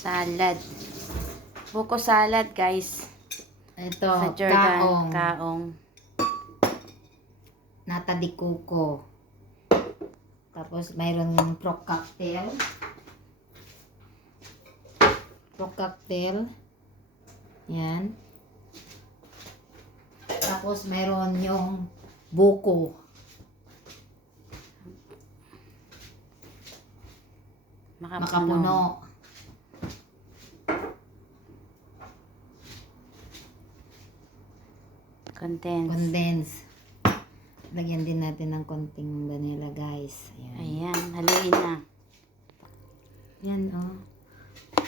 Salad. Buko salad, guys. Ito, Sa Jordan. kaong. Kaong. Nata di kuko. Tapos, mayroon yung frog cocktail. Frog cocktail. Yan. Tapos, mayroon yung buko. Makapuno. Condense. Lagyan din natin ng konting vanilla, guys. Ayan. Ayan, haluin na. Yan, oh.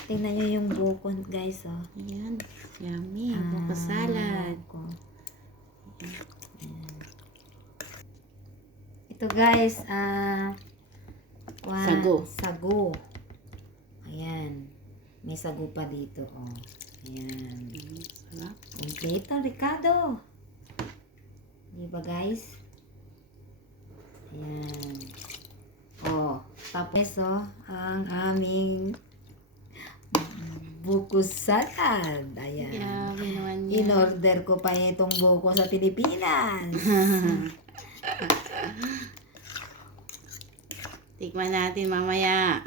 Tingnan nyo yung buko, guys, oh. Ayan. Yummy. Buko salad. Buko. Ayan. Ito, guys, Sago. Sago. Ayan. May sago pa dito, oh. Ayan. Sarap. Kompleto, Ricardo. Diba, guys? Ayan. Oh, tapos, oh, ang aming buko salad. Ayan. Yummy naman yan. In-order ko pa itong buko sa Pilipinas. Tikman natin mamaya.